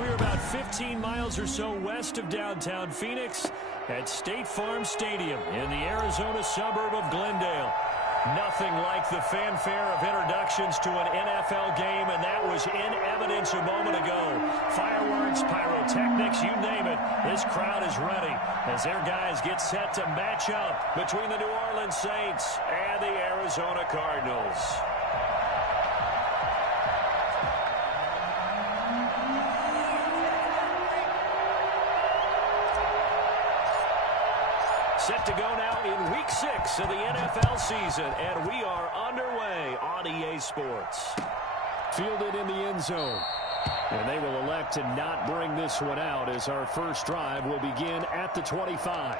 We're about 15 miles or so west of downtown Phoenix at State Farm Stadium in the Arizona suburb of Glendale. Nothing like the fanfare of introductions to an NFL game, and that was in evidence a moment ago. Fireworks, pyrotechnics, you name it. This crowd is ready as their guys get set to match up between the New Orleans Saints and the Arizona Cardinals. Set to go now in Week 6 of the NFL season, and we are underway on EA Sports. Fielded in the end zone, and they will elect to not bring this one out as our first drive will begin at the 25.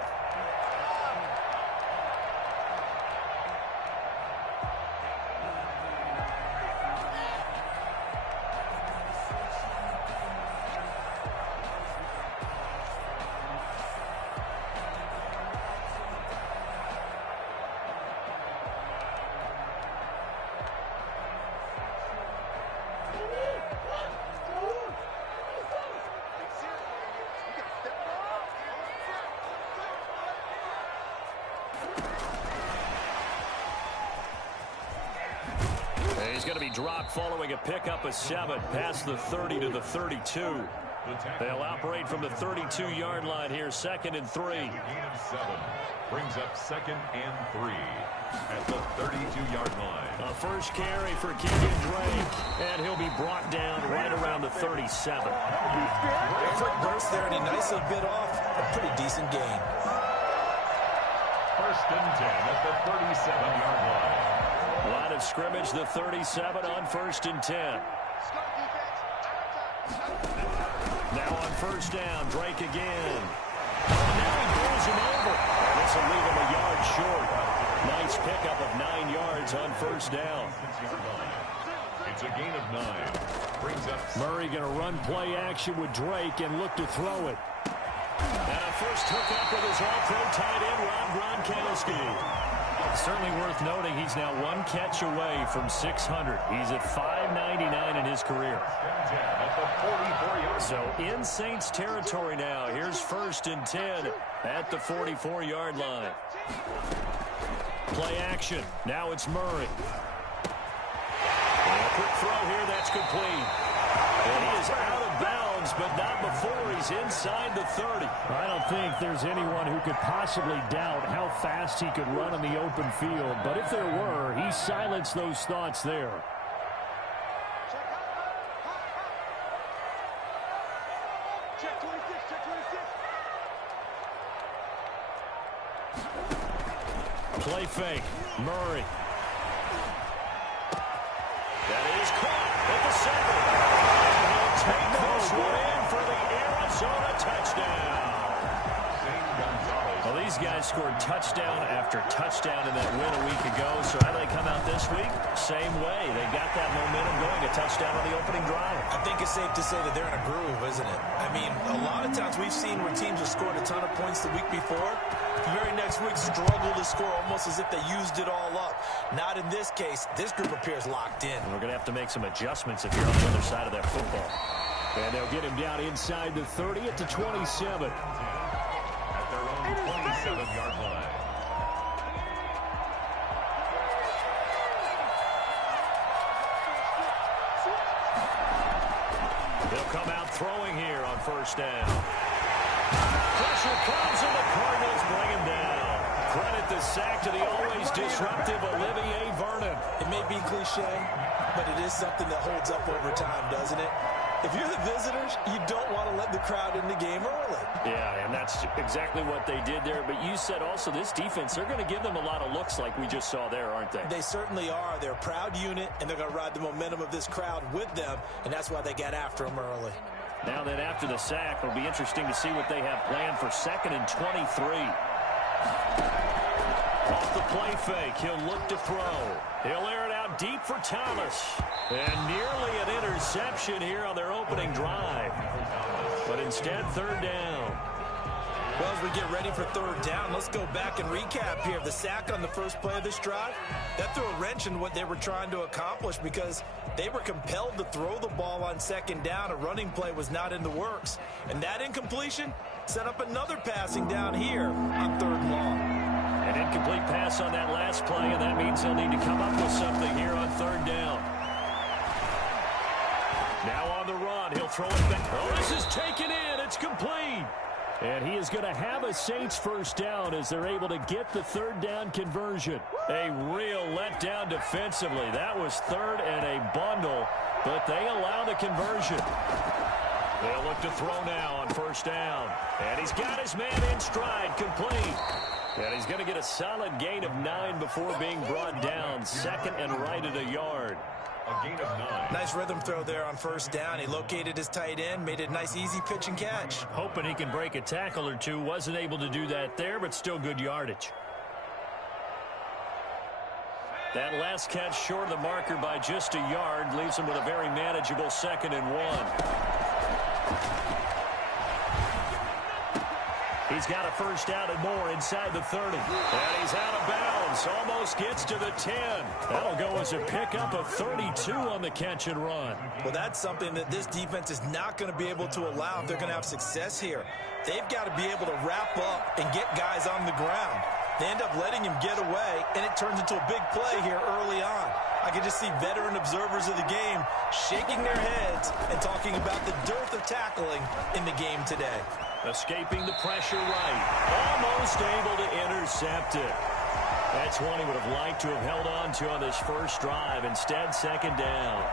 He's going to be dropped following a pickup of 7 past the 30 to the 32. They'll operate from the 32-yard line here, 2nd and 3. Gain of 7 brings up 2nd and 3 at the 32-yard line. A first carry for Kenyon Drake, and he'll be brought down right around the 37. Quick burst there, and he nicely bit off a pretty decent gain. 1st and 10 at the 37-yard line. Line of scrimmage, the 37 on 1st and 10. Now on 1st down, Drake again. Now he pulls him over. This will leave him a yard short. Nice pickup of 9 yards on 1st down. It's a gain of 9. Brings up Murray going to run play action with Drake and look to throw it. And a first hookup with his all-pro tight end, Rob Gronkowski. Certainly worth noting he's now 1 catch away from 600. He's at 599 in his career. So in Saints territory now. Here's 1st and 10 at the 44-yard line. Play action. Now it's Murray. And a quick throw here. That's complete. And he is out of bounds, but not before he's inside the 30. I don't think there's anyone who could possibly doubt how fast he could run in the open field. But if there were, he silenced those thoughts there. Play fake. Murray. That is caught at the 7. And he'll take this one in for the Arizona touchdown. Well, these guys scored touchdown after touchdown in that win a week ago. So how do they come out this week? Same way. They got that momentum going, a touchdown on the opening drive. I think it's safe to say that they're in a groove, isn't it? I mean, a lot of times we've seen where teams have scored a ton of points the week before. The very next week struggle to score almost as if they used it all up. Not in this case. This group appears locked in. And we're going to have to make some adjustments if you're on the other side of that football. And they'll get him down inside the 30 at the 27. At their own 27-yard line. He'll come out throwing here on 1st down. Pressure comes, and the Cardinals bring him down. Credit the sack to the always disruptive Olivier Vernon. It may be cliche, but it is something that holds up over time, doesn't it? If you're the visitors, you don't want to let the crowd in the game early. Yeah, and that's exactly what they did there. But you said also this defense, they're going to give them a lot of looks like we just saw there, aren't they? They certainly are. They're a proud unit, and they're going to ride the momentum of this crowd with them, and that's why they got after them early. Now then, after the sack, it'll be interesting to see what they have planned for 2nd and 23. Off the play fake, he'll look to throw. He'll air it out deep for Thomas. And nearly an interception here on their opening drive. But instead, 3rd down. Well, as we get ready for third down, let's go back and recap here. The sack on the first play of this drive, that threw a wrench in what they were trying to accomplish because they were compelled to throw the ball on second down. A running play was not in the works. And that incompletion set up another passing down here on third and long. An incomplete pass on that last play, and that means they'll need to come up with something here on third down. Now on the run, he'll throw it back. Oh, this is taken in. It's complete. And he is going to have a Saints first down as they're able to get the third down conversion. A real letdown defensively. That was third and a bundle, but they allow the conversion. They'll look to throw now on first down. And he's got his man in stride, complete. And he's going to get a solid gain of 9 before being brought down. Second and right at a yard. A gain of 9. Nice rhythm throw there on first down. He located his tight end, made it a nice easy pitch and catch. Hoping he can break a tackle or two. Wasn't able to do that there, but still good yardage. That last catch short of the marker by just a yard leaves him with a very manageable second and 1. He's got a first down and more inside the 30. And he's out of bounds. Almost gets to the 10. That'll go as a pickup of 32 on the catch and run. Well, that's something that this defense is not going to be able to allow if they're going to have success here. They've got to be able to wrap up and get guys on the ground. They end up letting him get away, and it turns into a big play here early on. I can just see veteran observers of the game shaking their heads and talking about the dearth of tackling in the game today. Escaping the pressure right. Almost able to intercept it. That's one he would have liked to have held on to on this first drive. Instead, second down.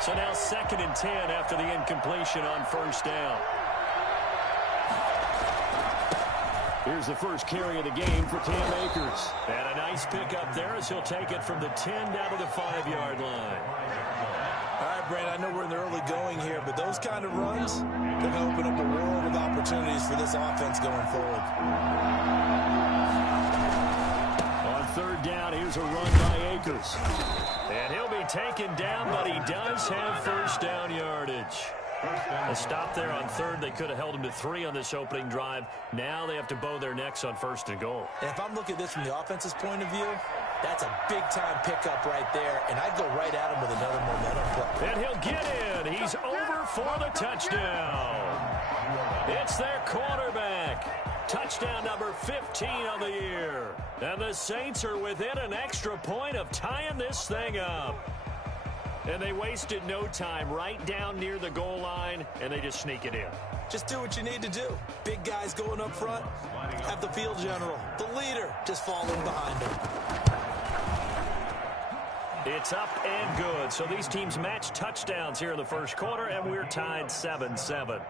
So now second and 10 after the incompletion on first down. Here's the first carry of the game for Cam Akers. And a nice pickup there as he'll take it from the 10 down to the 5-yard line. All right, Brandon, I know we're in the early going here, but those kind of runs, they're going to open up a world of opportunities for this offense going forward. On third down, here's a run by Akers. And he'll be taken down, but he does have first down yardage. A stop there on third. They could have held him to 3 on this opening drive. Now they have to bow their necks on first and goal. And if I'm looking at this from the offense's point of view, that's a big-time pickup right there, and I'd go right at him with another momentum play. And he'll get in. He's over for the touchdown. It's their quarterback. Touchdown number 15 on the year. And the Saints are within an extra point of tying this thing up. And they wasted no time right down near the goal line, and they just sneak it in. Just do what you need to do. Big guys going up front, have the field general, the leader, just following behind him. It's up and good. So these teams match touchdowns here in the first quarter, and we're tied 7-7.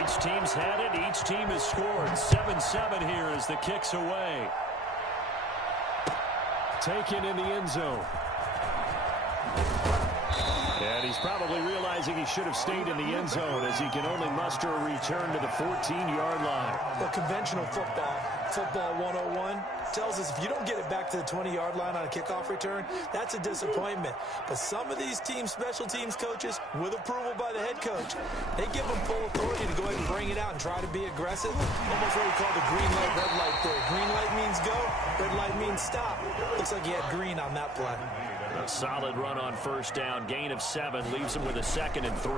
Each team's had it. Each team has scored. 7-7 here as the kick's away. Taken in the end zone. And he's probably realizing he should have stayed in the end zone as he can only muster a return to the 14-yard line. Well, conventional football 101, tells us if you don't get it back to the 20-yard line on a kickoff return, that's a disappointment. But some of these team special teams coaches, with approval by the head coach, they give them full authority to go ahead and bring it out and try to be aggressive. Almost what we call the green light, red light theory. Green light means go, red light means stop. Looks like he had green on that play. A solid run on first down. Gain of 7 leaves him with a second and 3.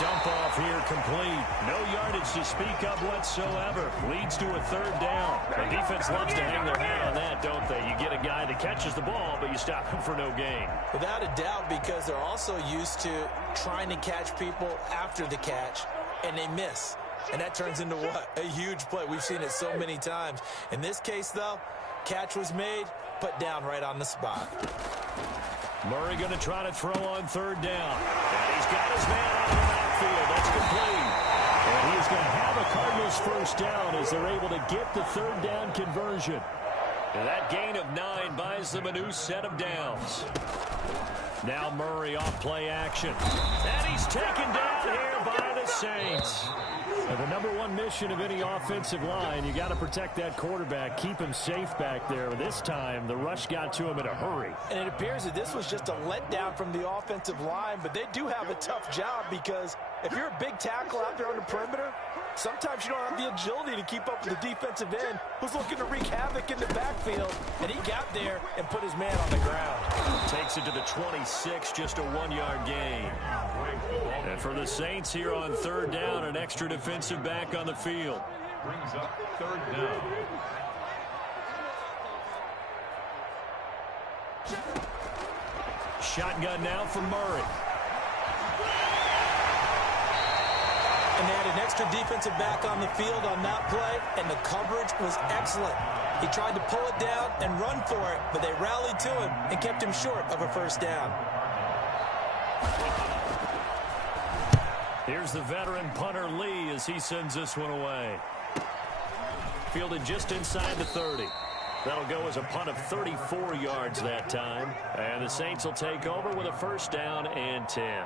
Dump off here complete. No yardage to speak of whatsoever. Leads to a third down. The defense loves to hang their hat on that, don't they? You get a guy that catches the ball, but you stop him for no gain. Without a doubt, because they're also used to trying to catch people after the catch, and they miss. And that turns into what? A huge play. We've seen it so many times. In this case, though, catch was made, put down right on the spot. Murray going to try to throw on third down. And he's got his man out of the backfield. That's complete. And he is going to have a Cardinals first down as they're able to get the third down conversion. And that gain of 9 buys them a new set of downs. Now Murray off play action. And he's taken down here by the Saints. And the number one mission of any offensive line, you got to protect that quarterback, keep him safe back there. This time, the rush got to him in a hurry. And it appears that this was just a letdown from the offensive line, but they do have a tough job because if you're a big tackle out there on the perimeter, sometimes you don't have the agility to keep up with the defensive end who's looking to wreak havoc in the backfield, and he got there and put his man on the ground. Takes it to the 26, just a 1-yard gain. And for the Saints here on third down, an extra defensive back on the field. Brings up third down. Shotgun now for Murray. And they had an extra defensive back on the field on that play, and the coverage was excellent. He tried to pull it down and run for it, but they rallied to him and kept him short of a first down. Here's the veteran punter Lee as he sends this one away. Fielded just inside the 30. That'll go as a punt of 34 yards that time. And the Saints will take over with a first down and 10.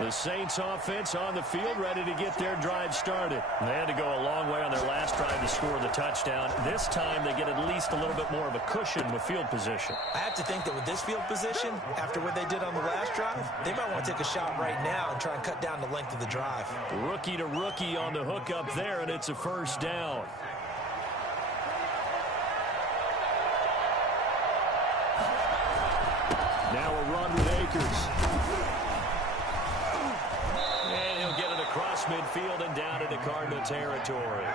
The Saints offense on the field, ready to get their drive started. They had to go a long way on their last drive to score the touchdown. This time they get at least a little bit more of a cushion with field position. I have to think that with this field position, after what they did on the last drive, they might want to take a shot right now and try and cut down the length of the drive. Rookie to rookie on the hook up there, and it's a first down. Now a run with Akers. Across midfield and down into Cardinal territory.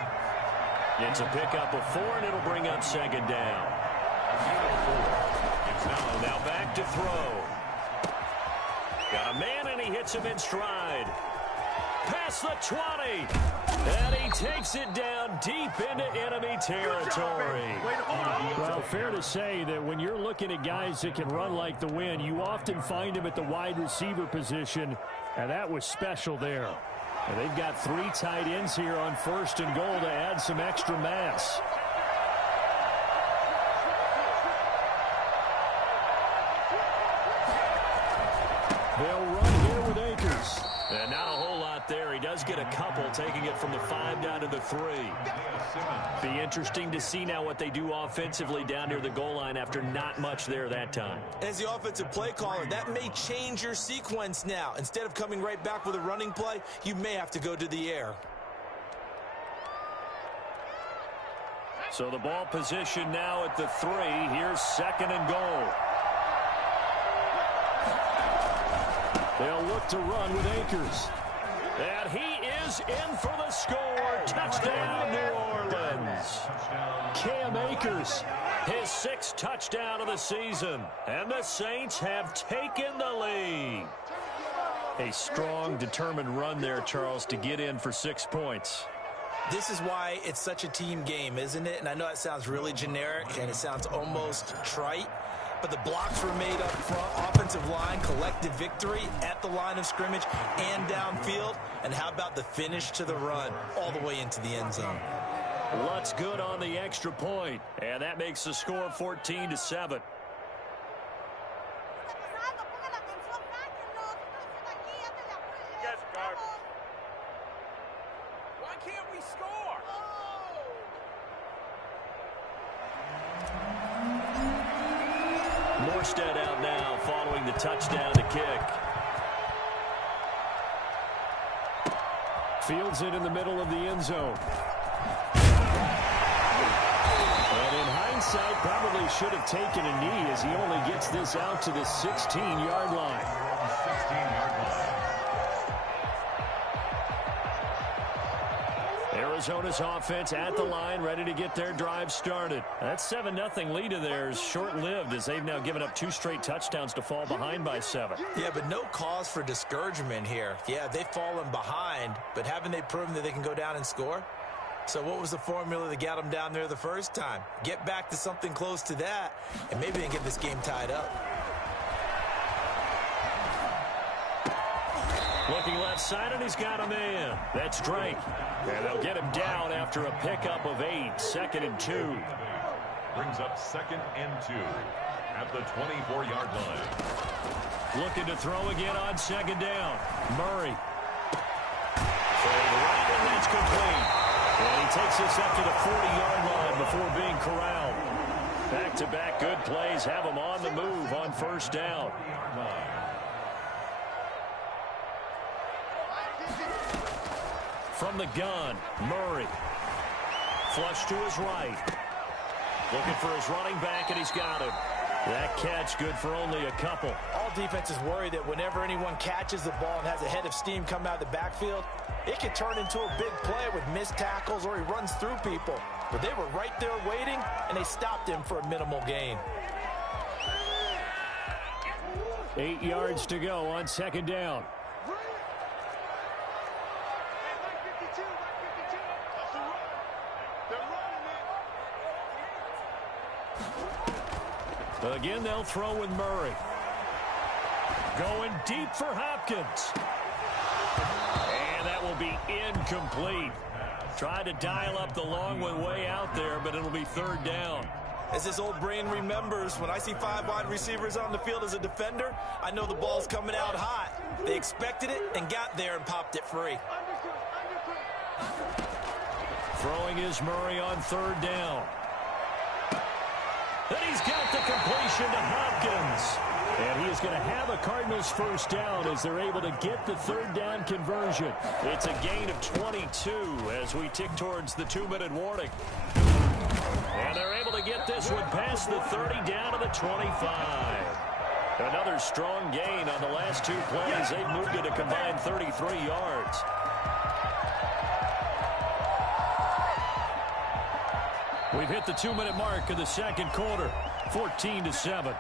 It's a pickup of 4, and it'll bring up second down. Now back to throw. Got a man, and he hits him in stride. Past the 20. And he takes it down deep into enemy territory. Well, fair to say that when you're looking at guys that can run like the wind, you often find them at the wide receiver position, and that was special there. And they've got 3 tight ends here on first and goal to add some extra mass. They'll run here with Akers. And not a whole lot there. He does get a couple, taking it from the 5 down to the 3. Be interesting to see now what they do offensively down near the goal line after not much there that time. As the offensive play caller, that may change your sequence now. Instead of coming right back with a running play, you may have to go to the air. So the ball position now at the 3. Here's second and goal. They'll look to run with Akers. And he is in for the score. Touchdown, New Orleans. Cam Akers. His 6th touchdown of the season. And the Saints have taken the lead. A strong, determined run there, Charles, to get in for 6 points. This is why it's such a team game, isn't it? And I know it sounds really generic and it sounds almost trite, but the blocks were made up front, offensive line, collective victory at the line of scrimmage and downfield. And how about the finish to the run all the way into the end zone? Lutz good on the extra point, and that makes the score 14-7. Why can't we score? Morstead out now following the touchdown to kick. Fields it in the middle of the end zone. And in hindsight, probably should have taken a knee as he only gets this out to the 16-yard line. 16-yard line. Arizona's offense at the line, ready to get their drive started. That 7-0 lead of theirs short-lived as they've now given up 2 straight touchdowns to fall behind by 7. Yeah, but no cause for discouragement here. Yeah, they've fallen behind, but haven't they proven that they can go down and score? So what was the formula that got them down there the first time? Get back to something close to that, and maybe they can get this game tied up. Looking left side, and he's got a man. That's Drake. And they'll get him down after a pickup of 8. 2nd and 2. Brings up 2nd and 2 at the 24-yard line. Looking to throw again on 2nd down. Murray. Right, and that's complete. And he takes this up to the 40-yard line before being corralled. Back-to-back good plays have him on the move on 1st down. From the gun, Murray. Flush to his right. Looking for his running back, and he's got him. That catch good for only a couple. All defenses worry that whenever anyone catches the ball and has a head of steam coming out of the backfield, it can turn into a big play with missed tackles or he runs through people. But they were right there waiting, and they stopped him for a minimal gain. 8 yards to go on 2nd down. Again, they'll throw with Murray. Going deep for Hopkins. And that will be incomplete. Tried to dial up the long one way out there, but it'll be 3rd down. As this old brain remembers, when I see 5 wide receivers on the field as a defender, I know the ball's coming out hot. They expected it and got there and popped it free. Throwing is Murray on 3rd down. And he's got the completion to Hopkins. And he is going to have a Cardinals 1st down as they're able to get the 3rd down conversion. It's a gain of 22 as we tick towards the 2-minute warning. And they're able to get this one past the 30 down to the 25. Another strong gain on the last 2 plays. They've moved it a combined 33 yards. We've hit the 2-minute mark of the 2nd quarter. 14-7.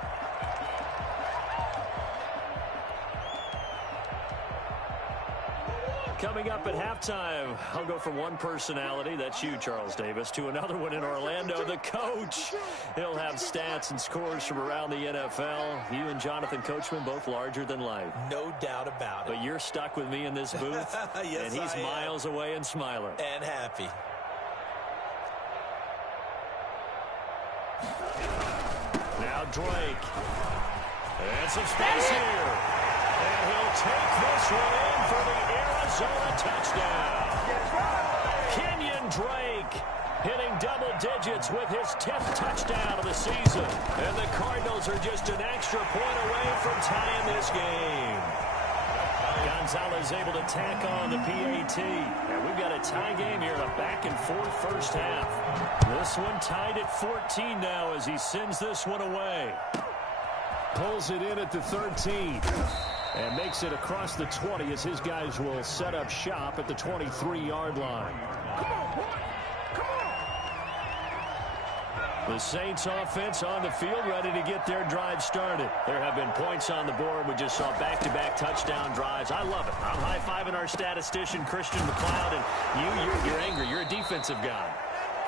Coming up at halftime, I'll go from one personality, that's you, Charles Davis, to another one in Orlando, the coach. He'll have stats and scores from around the NFL. You and Jonathan Coachman, both larger than life. No doubt about it. But you're stuck with me in this booth, yes, and he's miles away and smiling. And happy. Now Drake. And some space here. And he'll take this one in for the Arizona touchdown. Kenyon Drake hitting double digits with his 10th touchdown of the season. And the Cardinals are just an extra point away from tying this game. Gonzalez able to tack on the PAT. And we've got a tie game here, a back-and-forth first half. This one tied at 14 now as he sends this one away. Pulls it in at the 13. And makes it across the 20 as his guys will set up shop at the 23-yard line. The Saints offense on the field ready to get their drive started. There have been points on the board. We just saw back-to-back touchdown drives. I love it. I'm high-fiving our statistician, Christian McLeod, and you're angry. You're a defensive guy.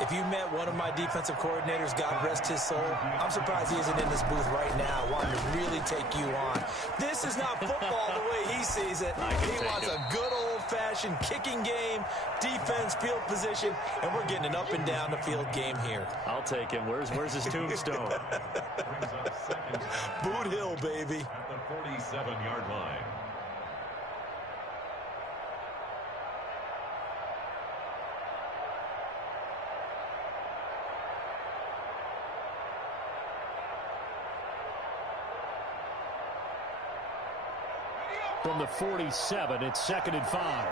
If you met one of my defensive coordinators, God rest his soul, I'm surprised he isn't in this booth right now wanting to really take you on. This is not football the way he sees it. He wants a good old-fashioned kicking game, defense, field position, and we're getting an up-and-down the field game here. I'll take him. Where's his tombstone? Boot Hill, baby. At the 47-yard line. From the 47, it's 2nd and 5.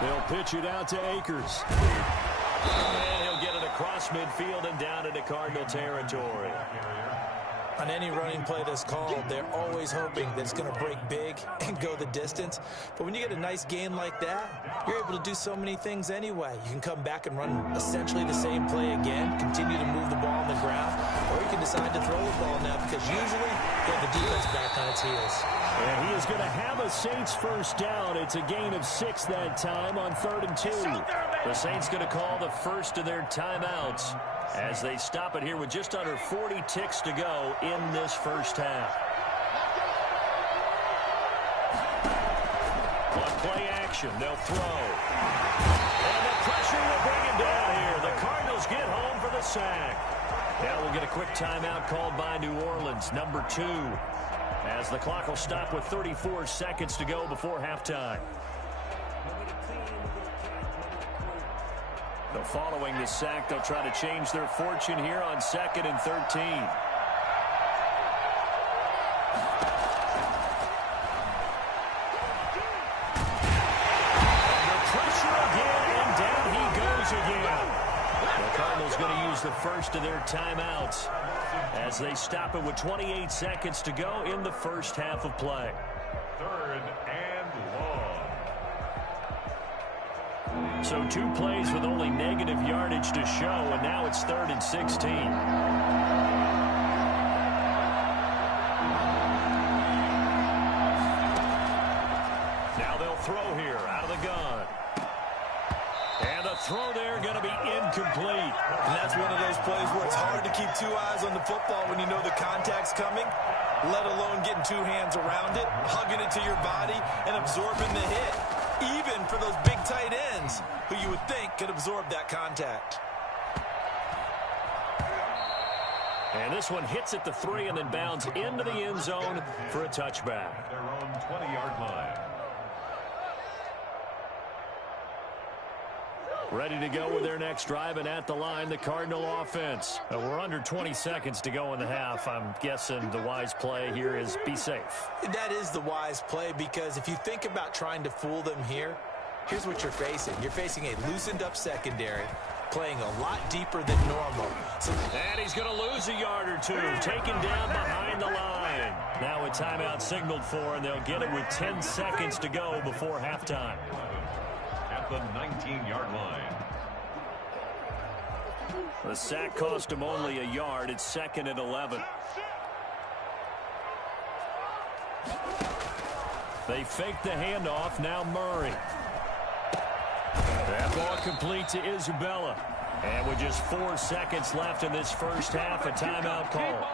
They'll pitch it out to Akers. And he'll get it across midfield and down into Cardinal territory. On any running play that's called, they're always hoping that it's going to break big and go the distance. But when you get a nice gain like that, you're able to do so many things anyway. You can come back and run essentially the same play again, continue to move the ball on the ground, or you can decide to throw the ball now because usually get the defense back on its heels. And he is going to have a Saints first down. It's a gain of 6 that time on 3rd and 2. The Saints going to call the first of their timeouts as they stop it here with just under 40 ticks to go in this first half. On play action, they'll throw. And the pressure will bring him down here. The Cardinals get home for the sack. Now we'll get a quick timeout called by New Orleans, number 2. As the clock will stop with 34 seconds to go before halftime. So following the sack, they'll try to change their fortune here on 2nd and 13. Under pressure again, and down he goes again. The Cardinals going to use the first of their timeouts as they stop it with 28 seconds to go in the first half of play. 3rd and long. So 2 plays with only negative yardage to show, and now it's 3rd and 16. Now they'll throw here out of the gun. And the throw there going to be incomplete. And that's one of those plays where it's hard to keep 2 eyes on the football when you know the contact's coming, let alone getting 2 hands around it, hugging it to your body, and absorbing the hit. Even for those big tight ends who you would think could absorb that contact. And this one hits at the 3 and then bounds into the end zone for a touchback. Their own 20-yard line. Ready to go with their next drive, and at the line, the Cardinal offense. We're under 20 seconds to go in the half. I'm guessing the wise play here is be safe. That is the wise play, because if you think about trying to fool them here, here's what you're facing. You're facing a loosened up secondary, playing a lot deeper than normal. And he's going to lose a yard or 2, taken down behind the line. Now a timeout signaled for, and they'll get it with 10 seconds to go before halftime. At the 19-yard line. The sack cost him only a yard. It's 2nd and 11. They fake the handoff. Now Murray. That ball complete to Isabella. And with just 4 seconds left in this first half, a timeout call.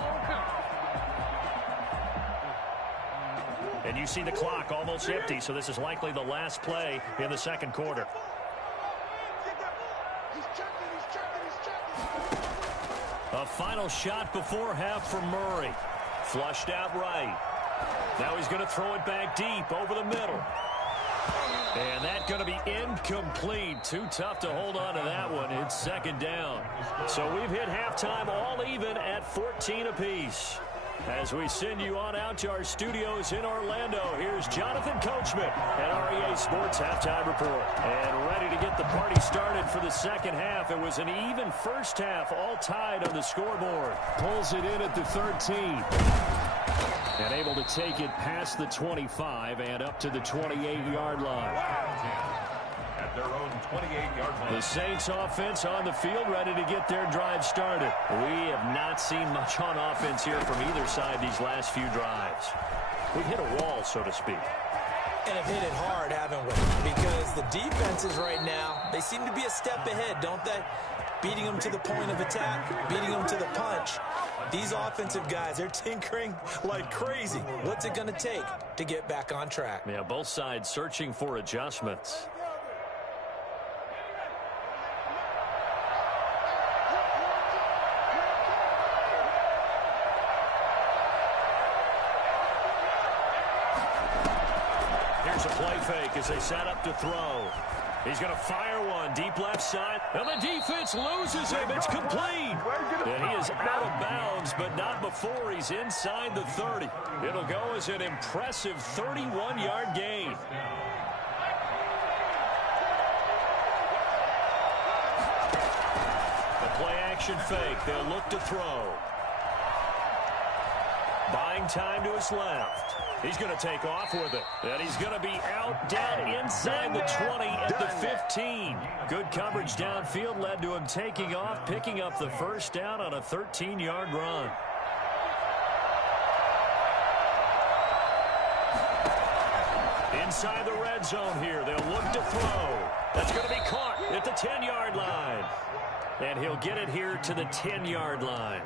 And you see the clock almost empty, so this is likely the last play in the second quarter. A final shot before half from Murray. Flushed out right. Now he's going to throw it back deep over the middle. And that's going to be incomplete. Too tough to hold on to that one. It's 2nd down. So we've hit halftime all even at 14 apiece. As we send you on out to our studios in Orlando, here's Jonathan Coachman at REA Sports Halftime Report. And ready to get the party started for the second half. It was an even first half, all tied on the scoreboard. Pulls it in at the 13. And able to take it past the 25 and up to the 28-yard line. At their own 28-yard line. The Saints offense on the field, ready to get their drive started. We have not seen much on offense here from either side these last few drives. We've hit a wall, so to speak. And have hit it hard, haven't we? Because the defenses right now, they seem to be a step ahead, don't they? Beating them to the point of attack, beating them to the punch. These offensive guys, they're tinkering like crazy. What's it going to take to get back on track? Yeah, both sides searching for adjustments. Here's a play fake as they set up to throw. He's going to fire one deep left side. And the defense loses him. It's complete. And he is out of bounds, but not before he's inside the 30. It'll go as an impressive 31-yard gain. The play action fake. They'll look to throw. Buying time to his left. He's going to take off with it. And he's going to be out down inside the 20 at the 15. Good coverage downfield led to him taking off, picking up the first down on a 13-yard run. inside the red zone here. They'll look to throw. That's going to be caught at the 10-yard line. And he'll get it here to the 10-yard line.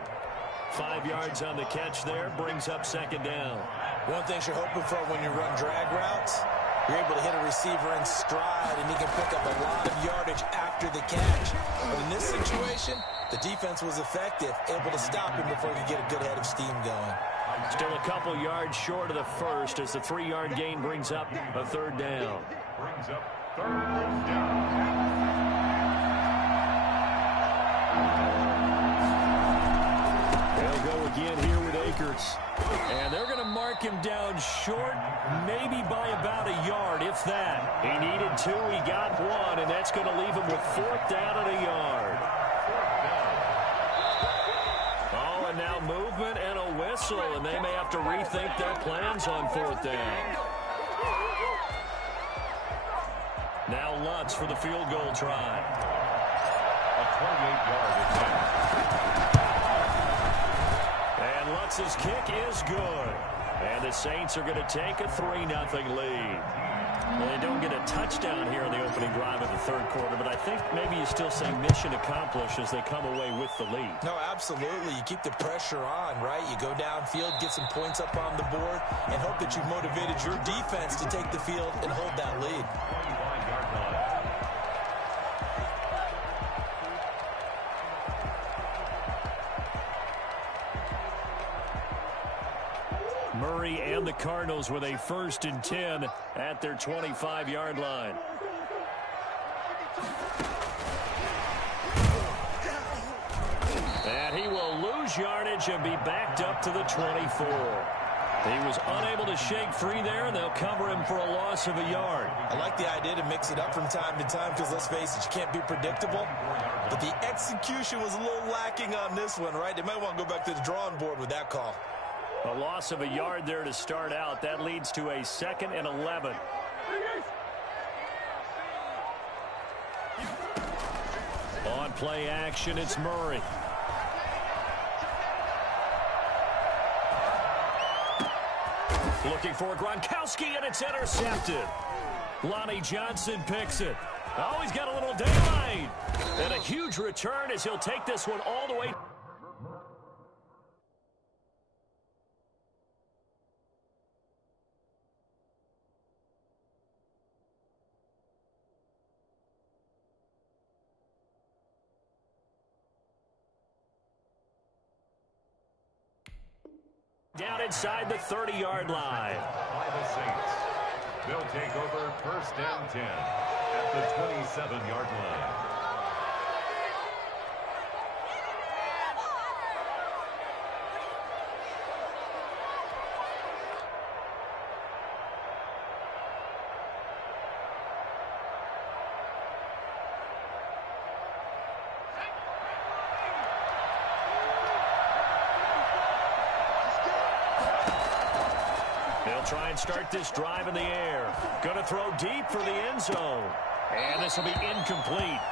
5 yards on the catch there, brings up second down. One thing you're hoping for when you run drag routes, you're able to hit a receiver in stride, and he can pick up a lot of yardage after the catch. But in this situation, the defense was effective, able to stop him before he could get a good head of steam going. Still a couple yards short of the first as the 3-yard gain brings up a third down. Brings up third down. They'll go again here with Akers. And they're going to mark him down short, maybe by about a yard, if that. He needed 2, he got 1, and that's going to leave him with 4th down and a yard. Oh, and now movement and a whistle, and they may have to rethink their plans on 4th down. Now Lutz for the field goal try. A 28-yard attempt. And Lutz's kick is good. And the Saints are going to take a 3-0 lead. Well, they don't get a touchdown here on the opening drive of the third quarter, but I think maybe you still say mission accomplished as they come away with the lead. No, absolutely. You keep the pressure on, right? You go downfield, get some points up on the board, and hope that you've motivated your defense to take the field and hold that lead. 25-yard line. Murray and the Cardinals with a 1st and 10 at their 25-yard line. And he will lose yardage and be backed up to the 24. He was unable to shake free there, and they'll cover him for a loss of a yard. I like the idea to mix it up from time to time because, let's face it, you can't be predictable. But the execution was a little lacking on this one, right? They might want to go back to the drawing board with that call. A loss of a yard there to start out. That leads to a 2nd and 11. On play action, it's Murray. Looking for Gronkowski, and it's intercepted. Lonnie Johnson picks it. Oh, he's got a little daylight. And a huge return as he'll take this one all the way. Down inside the 30-yard line. By the Saints. They'll take over 1st and 10 at the 27-yard line. Try and start this drive in the air. Going to throw deep for the end zone. And this will be incomplete.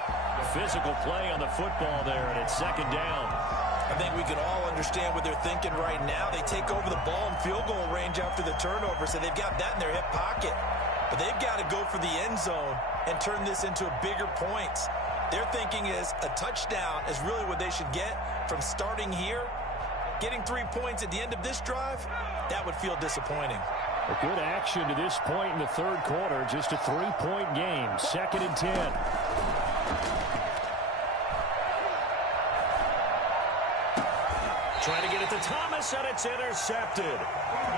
Physical play on the football there, and it's 2nd down. I think we can all understand what they're thinking right now. They take over the ball in field goal range after the turnover, so they've got that in their hip pocket. But they've got to go for the end zone and turn this into a bigger points. Their thinking is a touchdown is really what they should get from starting here. Getting 3 points at the end of this drive, that would feel disappointing. A good action to this point in the third quarter. Just a 3-point game. 2nd and 10. Trying to get it to Thomas, and it's intercepted.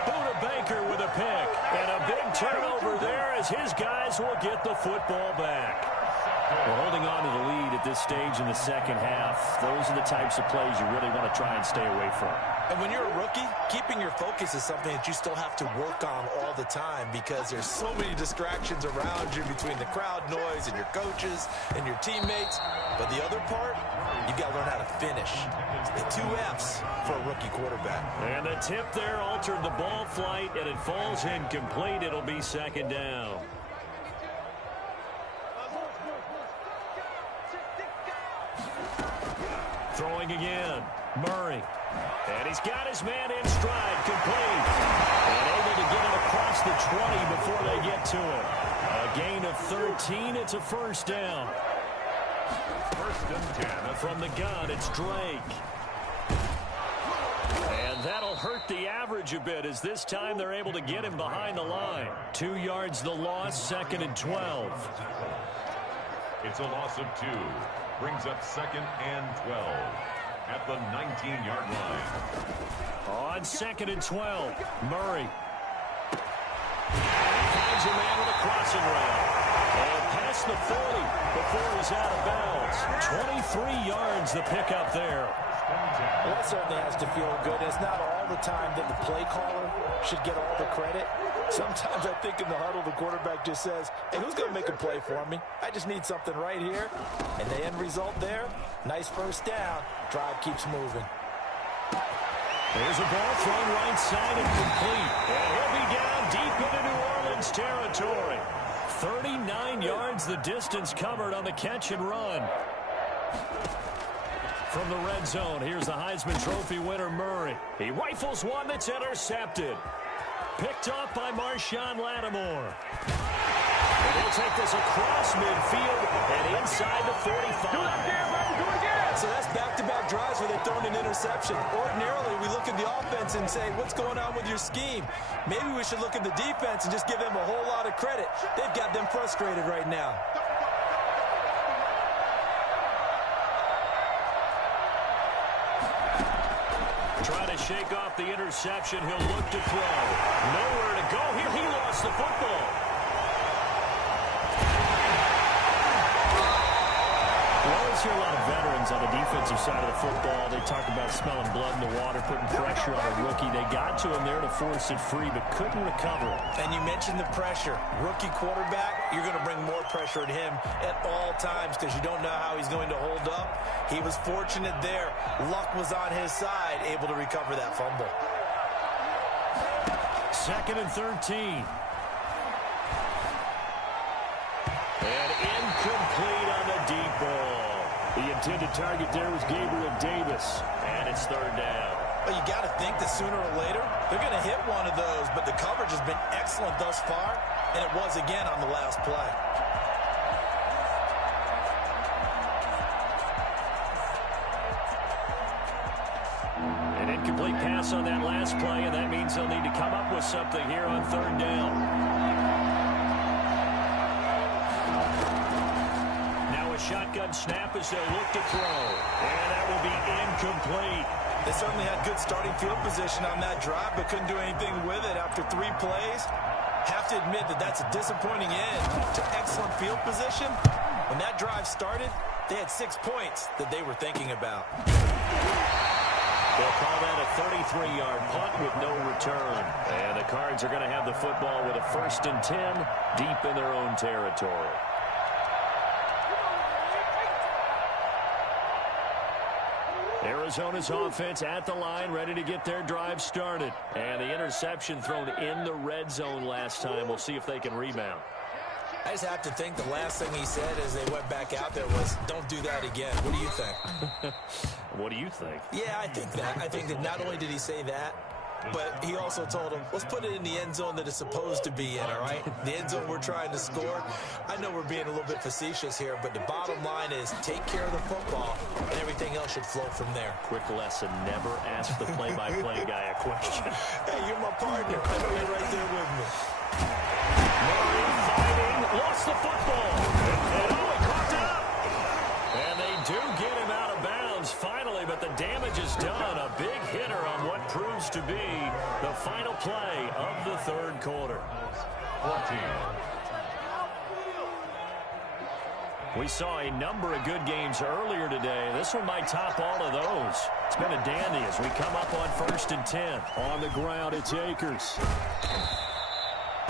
Buda Baker with a pick. And a big turnover there as his guys will get the football back. We're holding on to the lead at this stage in the second half. Those are the types of plays you really want to try and stay away from. And when you're a rookie, keeping your focus is something that you still have to work on all the time because there's so many distractions around you between the crowd noise and your coaches and your teammates. But the other part, you've got to learn how to finish. The 2 F's for a rookie quarterback. And the tip there altered the ball flight, and it falls incomplete. It'll be 2nd down. Throwing again. Murray. And he's got his man in stride, complete. And able to get it across across the 20 before they get to it. A gain of 13. It's a first down. First and 10. From the gun, it's Drake. And that'll hurt the average a bit, as this time they're able to get him behind the line. 2 yards the loss, second and 12. It's a loss of 2. Brings up second and 12 at the 19-yard line. On second and 12, Murray. And he finds a man with a crossing route. And past the 40 before he's out of bounds. 23 yards the pickup there. Well, that certainly has to feel good. It's not all the time that the play caller should get all the credit. Sometimes I think in the huddle, the quarterback just says, hey, who's going to make a play for me? I just need something right here. And the end result there, nice first down. Drive keeps moving. There's a ball thrown right side and complete. And he'll be down deep into New Orleans territory. 39 yards the distance covered on the catch and run. From the red zone, here's the Heisman Trophy winner, Murray. He rifles one that's intercepted. Picked off by Marshawn Lattimore. And he'll take this across midfield and inside the 45. Do it again. So that's back-to-back drives where they've thrown an interception. Ordinarily, we look at the offense and say, what's going on with your scheme? Maybe we should look at the defense and just give them a whole lot of credit. They've got them frustrated right now. Trying to shake off the interception. He'll look to throw. Nowhere to go here. He lost the football. We always hear a lot of veterans on the defensive side of the football. They talk about smelling blood in the water, putting pressure on a rookie. They got to him there to force it free, but couldn't recover. And you mentioned the pressure. Rookie quarterback, you're going to bring more pressure at him at all times because you don't know how he's going to hold up. He was fortunate there. Luck was on his side, able to recover that fumble. Second and 13. And incomplete on the deep ball. The intended target there was Gabriel Davis, and it's third down. Well, you got to think that sooner or later they're going to hit one of those, but the coverage has been excellent thus far, and it was again on the last play. An incomplete pass on that last play, and that means they'll need to come up with something here on third down. Shotgun snap as they'll look to throw. And that will be incomplete. They certainly had good starting field position on that drive, but couldn't do anything with it after 3 plays. Have to admit that that's a disappointing end to excellent field position. When that drive started, they had 6 points that they were thinking about. They'll call that a 33-yard punt with no return. And the Cards are going to have the football with a first and 10 deep in their own territory. Arizona's offense at the line, ready to get their drive started. And the interception thrown in the red zone last time. We'll see if they can rebound. I just have to think the last thing he said as they went back out there was, don't do that again. What do you think? What do you think? Yeah, I think that. I think that not only did he say that, but he also told him, let's put it in the end zone that it's supposed to be in, all right? The end zone we're trying to score. I know we're being a little bit facetious here, but the bottom line is take care of the football, and everything else should flow from there. Quick lesson, never ask the play-by-play guy a question. Hey, you're my partner. I know you're right there with me. Murray fighting, lost the football. And he caught up. And they do get him out of bounds finally, but the damage is done. A big hitter on what proves to be the final play of the third quarter. 14. We saw a number of good games earlier today. This one might top all of those. It's been a dandy as we come up on first and 10. On the ground, it's Akers.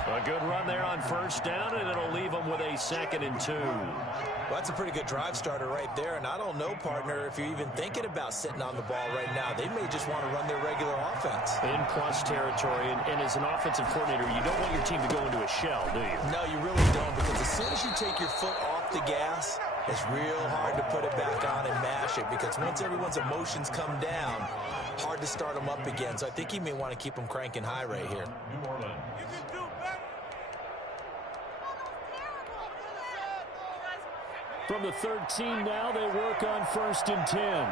A good run there on first down, and it'll leave them with a second and 2. Well, that's a pretty good drive starter right there, and I don't know, partner, if you're even thinking about sitting on the ball right now. They may just want to run their regular offense. In plus territory, and as an offensive coordinator, you don't want your team to go into a shell, do you? No, you really don't, because as soon as you take your foot off the gas, it's real hard to put it back on and mash it, because once everyone's emotions come down, hard to start them up again. So I think you may want to keep them cranking high right here. New Orleans. You can do From the 13 now, they work on 1st and 10.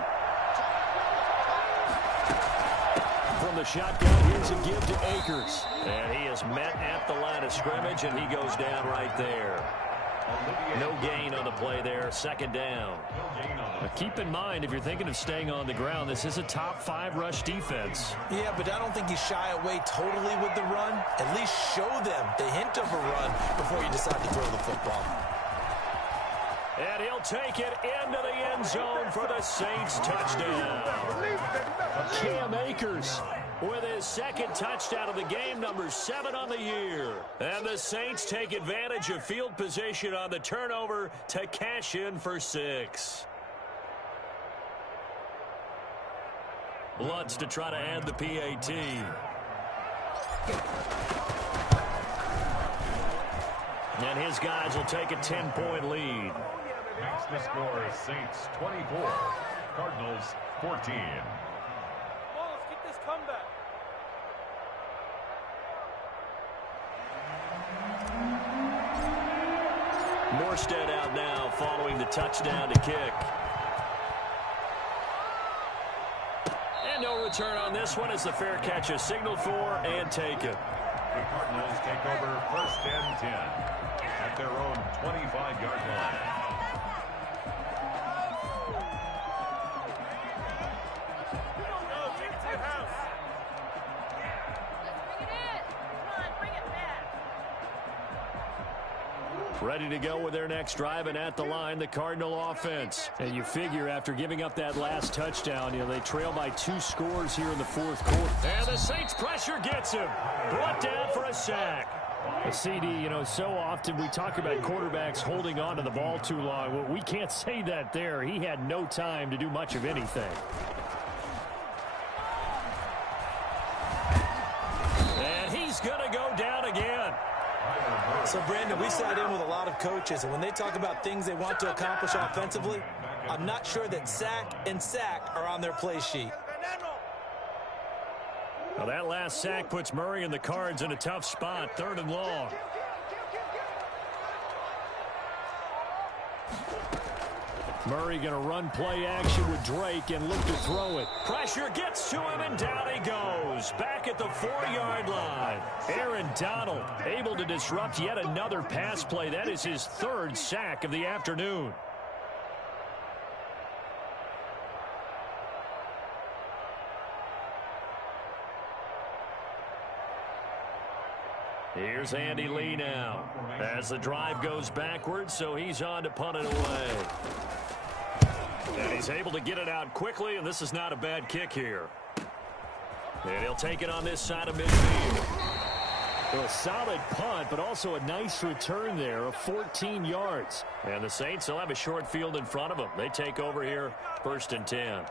From the shotgun, here's a give to Akers. And he is met at the line of scrimmage, and he goes down right there. No gain on the play there, 2nd down. Now keep in mind, if you're thinking of staying on the ground, this is a top 5 rush defense. Yeah, but I don't think you shy away totally with the run. At least show them the hint of a run before you decide to throw the football. And he'll take it into the end zone for the Saints touchdown. Cam Akers with his 2nd touchdown of the game, number 7 on the year. And the Saints take advantage of field position on the turnover to cash in for 6. Lutz to try to add the PAT. And his guys will take a 10-point lead. Makes the score Saints 24, Cardinals 14. Let's get this comeback. Morstead out now following the touchdown to kick. And no return on this one as the fair catch is signaled for and taken. The Cardinals take over 1st and 10 at their own 25-yard line. Ready to go with their next drive, and at the line, the Cardinal offense. And you figure after giving up that last touchdown, they trail by 2 scores here in the 4th quarter. And the Saints pressure gets him. Brought down for a sack. A CD, so often we talk about quarterbacks holding on to the ball too long. Well, we can't say that there. He had no time to do much of anything. And he's going to go down again. So, Brandon, we sat in with a lot of coaches, and when they talk about things they want to accomplish offensively, I'm not sure that sack and sack are on their play sheet. Well, that last sack puts Murray and the Cards in a tough spot, 3rd and long. Murray going to run play action with Drake and look to throw it. Pressure gets to him, and down he goes. Back at the 4-yard line. Aaron Donald able to disrupt yet another pass play. That is his 3rd sack of the afternoon. Here's Andy Lee now as the drive goes backwards, so he's on to punt it away. And he's able to get it out quickly, and this is not a bad kick here. And he'll take it on this side of midfield. Well, a solid punt, but also a nice return there of 14 yards. And the Saints will have a short field in front of them. They take over here, 1st and 10.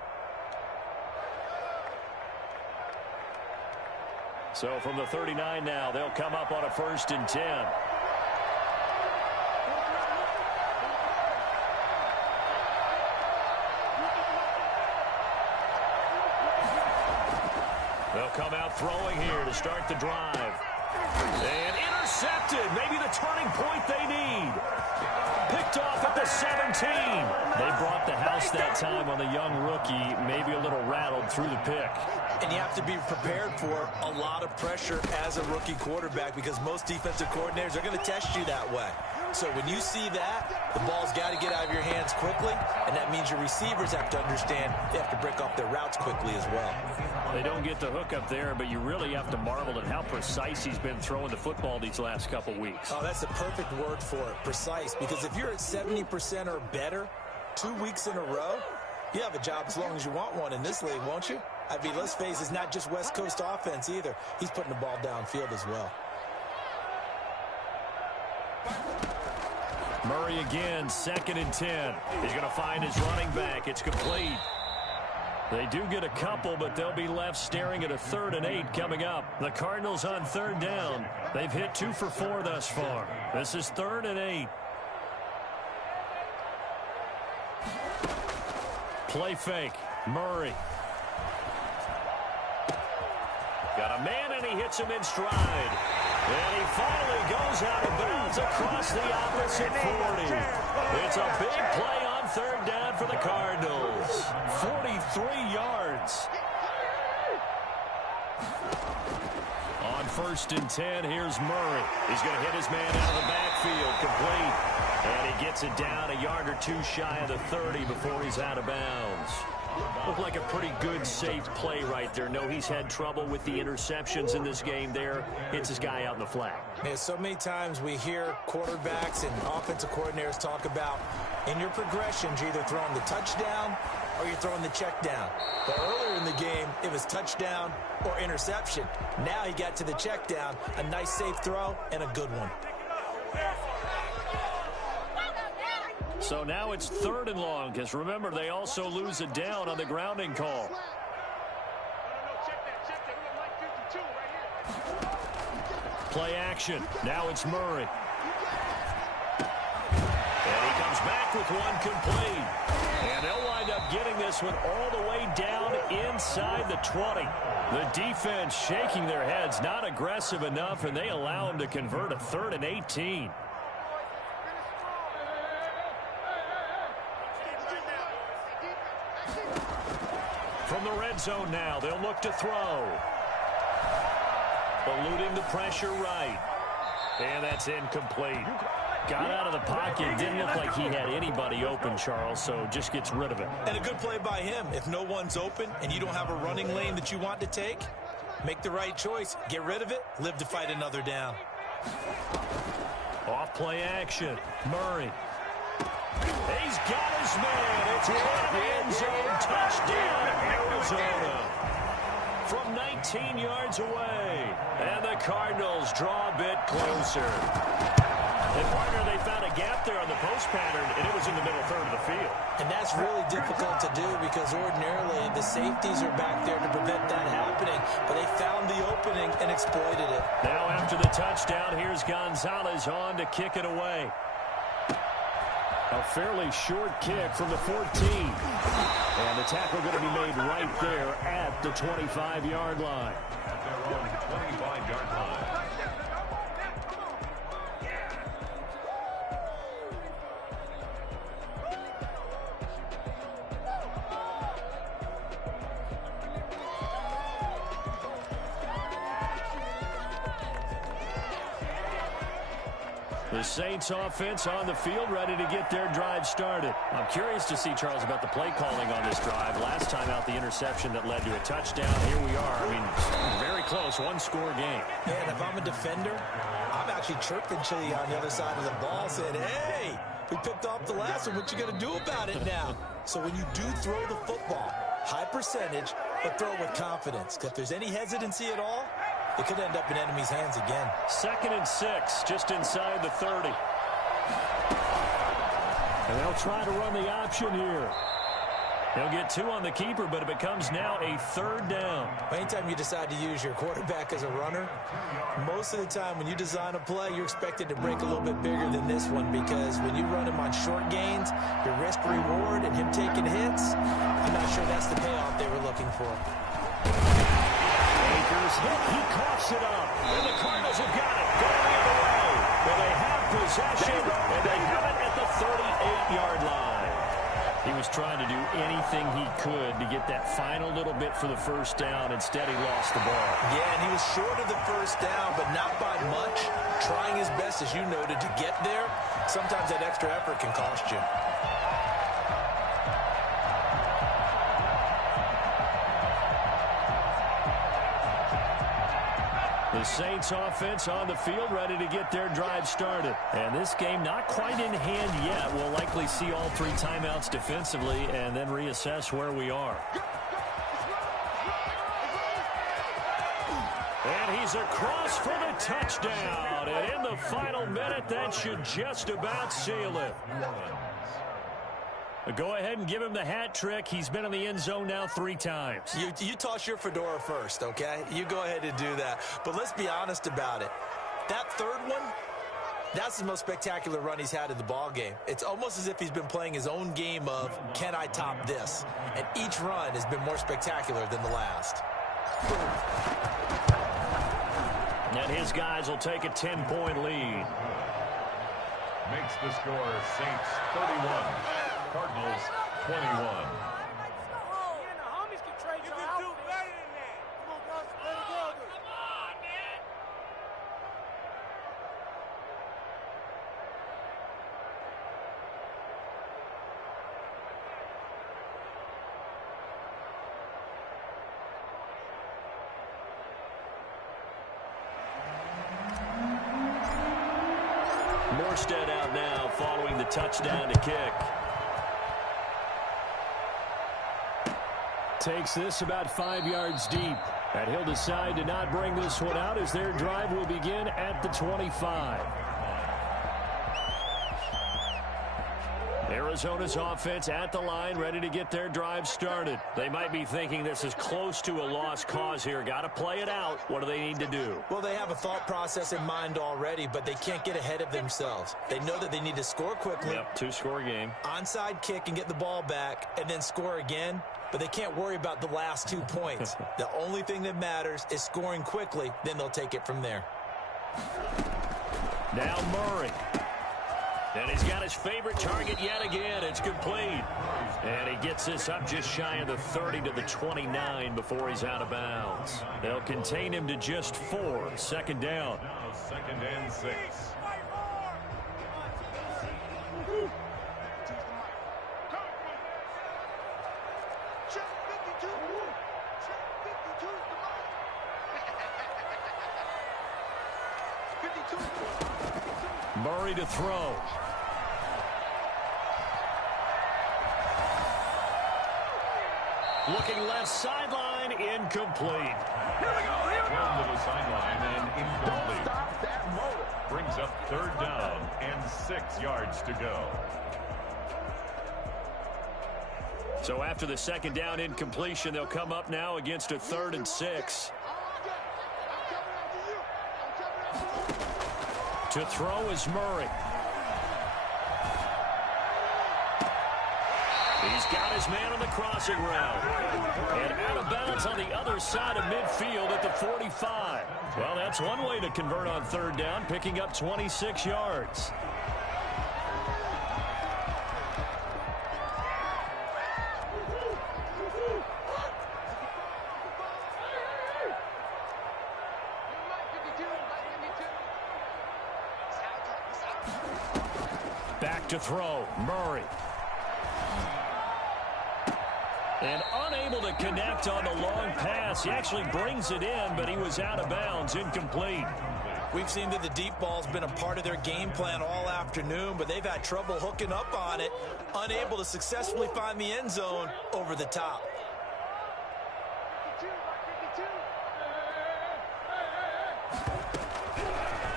So from the 39 now, they'll come up on a 1st and 10. They'll come out throwing here to start the drive. And intercepted. Maybe the turning point they need. Picked off at the 17. They brought the house that time on the young rookie, maybe a little rattled through the pick. And you have to be prepared for a lot of pressure as a rookie quarterback because most defensive coordinators are going to test you that way. So when you see that, the ball's got to get out of your hands quickly, and that means your receivers have to understand they have to break off their routes quickly as well. They don't get the hook up there, but you really have to marvel at how precise he's been throwing the football these last couple weeks. Oh, that's the perfect word for it, precise, because if you're at 70% or better 2 weeks in a row, you have a job as long as you want one in this league, won't you? I mean, let's face it, it's not just West Coast offense either. He's putting the ball downfield as well. Murray again, 2nd and 10. He's going to find his running back. It's complete. They do get a couple, but they'll be left staring at a 3rd and 8 coming up. The Cardinals on 3rd down. They've hit 2 for 4 thus far. This is 3rd and 8. Play fake. Murray. Got a man, and he hits him in stride. And he finally goes out of bounds across the opposite 40. It's a big play on third down for the Cardinals. 43 yards. On 1st and 10, here's Murray. He's going to hit his man out of the backfield, complete. And he gets it down a yard or two shy of the 30 before he's out of bounds. Looked like a pretty good, safe play right there. No, he's had trouble with the interceptions in this game there. Hits his guy out in the flat. Yeah, so many times we hear quarterbacks and offensive coordinators talk about in your progressions, you're either throwing the touchdown or you're throwing the check down. But earlier in the game, it was touchdown or interception. Now he got to the check down, a nice safe throw, and a good one. So now it's 3rd and long, because remember, they also lose it down on the grounding call. Play action. Now it's Murray. And he comes back with one complete. And they'll wind up getting this one all the way down inside the 20. The defense shaking their heads, not aggressive enough, and they allow him to convert a 3rd and 18. From the red zone now, they'll look to throw. Eluding the pressure right. And that's incomplete. Got out of the pocket. Didn't look like he had anybody open, Charles, so just gets rid of it. And a good play by him. If no one's open and you don't have a running lane that you want to take, make the right choice. Get rid of it. Live to fight another down. Off play action. Murray. He's got his man. It's out of the end zone. Touchdown, Arizona. From 19 yards away. And the Cardinals draw a bit closer. And, partner, they found a gap there on the post pattern, and it was in the middle third of the field. And that's really difficult to do because ordinarily the safeties are back there to prevent that happening. But they found the opening and exploited it. Now after the touchdown, here's Gonzalez on to kick it away. A fairly short kick from the 14. And the tackle going to be made right there at the 25-yard line. At their own 25-yard line. The Saints offense on the field, ready to get their drive started. I'm curious to see, Charles, about the play calling on this drive. Last time out, the interception that led to a touchdown. Here we are. I mean, very close, one-score game. Yeah, and if I'm a defender, I'm actually chirping Chili on the other side of the ball, saying, hey, we picked off the last one. What you going to do about it now? So when you do throw the football, high percentage, but throw it with confidence. Because if there's any hesitancy at all, it could end up in enemy's hands again. 2nd and 6, just inside the 30. And they'll try to run the option here. They'll get 2 on the keeper, but it becomes now a 3rd down. Anytime you decide to use your quarterback as a runner, most of the time when you design a play, you're expected to break a little bit bigger than this one because when you run him on short gains, your risk-reward and him taking hits, I'm not sure that's the payoff they were looking for. Hit, he coughs it up, and the Cardinals have got it, going the other way. Well, they have possession, and they have it at the 38-yard line. He was trying to do anything he could to get that final little bit for the first down. Instead, he lost the ball. Yeah, and he was short of the first down, but not by much. Trying his best, as you noted, to get there. Sometimes that extra effort can cost you. The Saints offense on the field, ready to get their drive started. And this game not quite in hand yet. We'll likely see all 3 timeouts defensively and then reassess where we are. And he's across for the touchdown. And in the final minute, that should just about seal it. Go ahead and give him the hat trick. He's been in the end zone now 3 times. You toss your fedora first, okay? You go ahead and do that. But let's be honest about it. That third one, that's the most spectacular run he's had in the ball game. It's almost as if he's been playing his own game of, can I top this? And each run has been more spectacular than the last. And his guys will take a 10-point lead. Makes the score Saints 31, Cardinals 21. Morstead out now following the touchdown to kick. Takes this about 5 yards deep. And he'll decide to not bring this one out as their drive will begin at the 25. Arizona's offense at the line, ready to get their drive started. They might be thinking this is close to a lost cause here. Got to play it out. What do they need to do? Well, they have a thought process in mind already, but they can't get ahead of themselves. They know that they need to score quickly. Yep, two-score game. Onside kick and get the ball back and then score again. But they can't worry about the last 2 points. The only thing that matters is scoring quickly. Then they'll take it from there. Now Murray. And he's got his favorite target yet again. It's complete. And he gets this up just shy of the 30 to the 29 before he's out of bounds. They'll contain him to just 4. Second down. Now 2nd and 6. Murray to throw. Looking left sideline, incomplete. Here we go. To the sideline and incomplete. Stop that motor. Brings up 3rd down and 6 yards to go. So after the 2nd down incompletion, they'll come up now against a 3rd and 6. To throw is Murray. He's got his man on the crossing route. And out of bounds on the other side of midfield at the 45. Well, that's one way to convert on 3rd down, picking up 26 yards. Back to throw, Murray. And unable to connect on the long pass. He actually brings it in, but he was out of bounds, incomplete. We've seen that the deep ball's been a part of their game plan all afternoon, but they've had trouble hooking up on it, unable to successfully find the end zone over the top.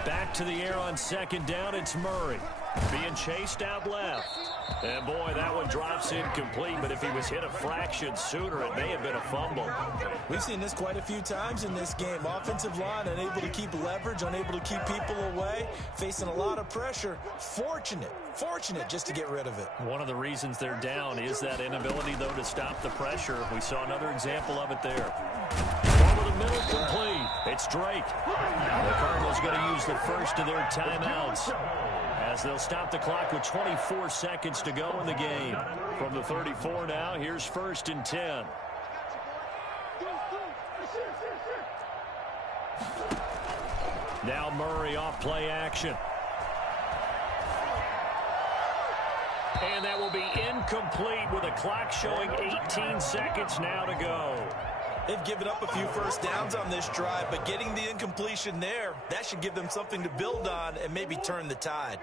Back to the air on 2nd down, it's Murray. Being chased out left. And boy, that one drops incomplete, but if he was hit a fraction sooner, it may have been a fumble. We've seen this quite a few times in this game. Offensive line unable to keep leverage, unable to keep people away, facing a lot of pressure. Fortunate just to get rid of it. One of the reasons they're down is that inability, though, to stop the pressure. We saw another example of it there. Over the middle, complete. It's Drake. The Cardinals going to use the first of their timeouts, as they'll stop the clock with 24 seconds to go in the game. From the 34 now, here's 1st and 10. Now Murray off play action. And that will be incomplete with a clock showing 18 seconds now to go. They've given up a few first downs on this drive, but getting the incompletion there, that should give them something to build on and maybe turn the tide.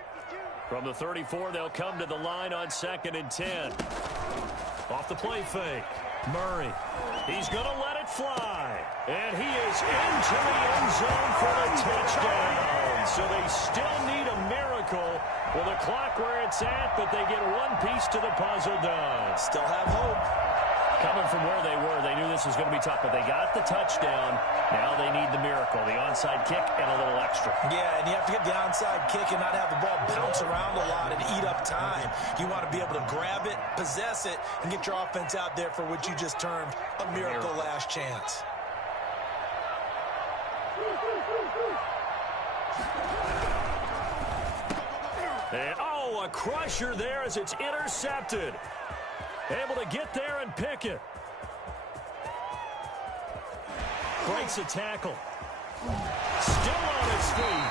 From the 34, they'll come to the line on 2nd and 10. Off the play fake. Murray. He's going to let it fly. And he is into the end zone for the touchdown. So they still need a miracle with the clock where it's at, but they get one piece to the puzzle done. Still have hope. Coming from where they were, they knew this was going to be tough, but they got the touchdown. Now they need the miracle, the onside kick and a little extra. Yeah, and you have to get the onside kick and not have the ball bounce around a lot and eat up time. You want to be able to grab it, possess it, and get your offense out there for what you just termed a miracle last chance. And, oh, a crusher there as it's intercepted. Able to get there and pick it. Breaks a tackle. Still on his feet.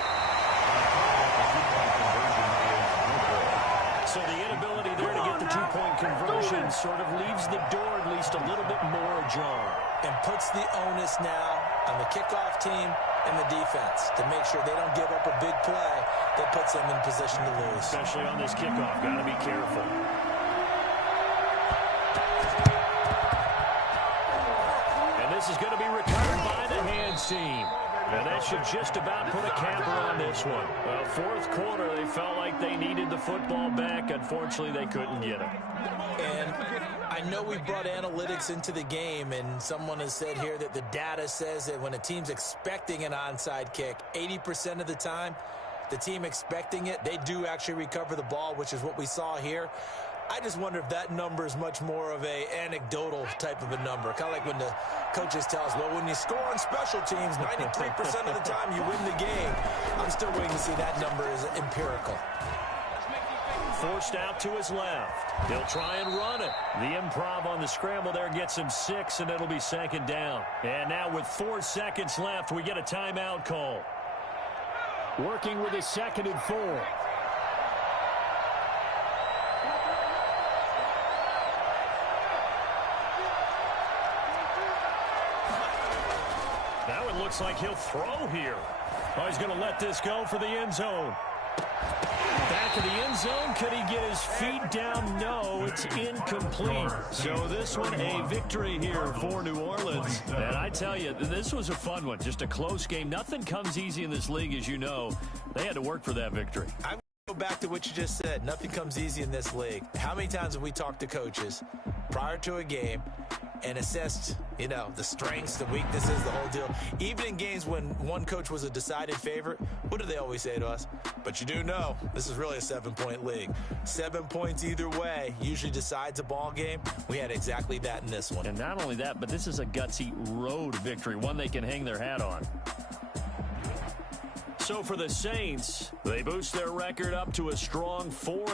So the inability there to get the two-point conversion sort of leaves the door at least a little bit more ajar. And puts the onus now on the kickoff team and the defense to make sure they don't give up a big play that puts them in position to lose. Especially on this kickoff. Got to be careful. And this is going to be recovered by the hands team. And that should just about put a capper on this one. Well, fourth quarter, they felt like they needed the football back. Unfortunately, they couldn't get it. And I know we brought analytics into the game, and someone has said here that the data says that when a team's expecting an onside kick, 80% of the time, the team expecting it, they do actually recover the ball, which is what we saw here. I just wonder if that number is much more of a anecdotal type of a number. Kind of like when the coaches tell us, well, when you score on special teams, 93% of the time you win the game. I'm still waiting to see that number is empirical. Forced out to his left. He'll try and run it. The improv on the scramble there gets him 6, and it'll be second down. And now with 4 seconds left, we get a timeout call. Working with his 2nd and 4. Now it looks like he'll throw here. Oh, he's going to let this go for the end zone. Back of the end zone. Could he get his feet down? No, it's incomplete. So this one, a victory here for New Orleans. And I tell you, this was a fun one. Just a close game. Nothing comes easy in this league, as you know. They had to work for that victory. I go back to what you just said. Nothing comes easy in this league. How many times have we talked to coaches prior to a game and assessed, you know, the strengths, the weaknesses, the whole deal? Even in games when one coach was a decided favorite, what do they always say to us? But you do know this is really a 7-point league. 7 points either way usually decides a ball game. We had exactly that in this one. And not only that, but this is a gutsy road victory, one they can hang their hat on. So for the Saints, they boost their record up to a strong 4.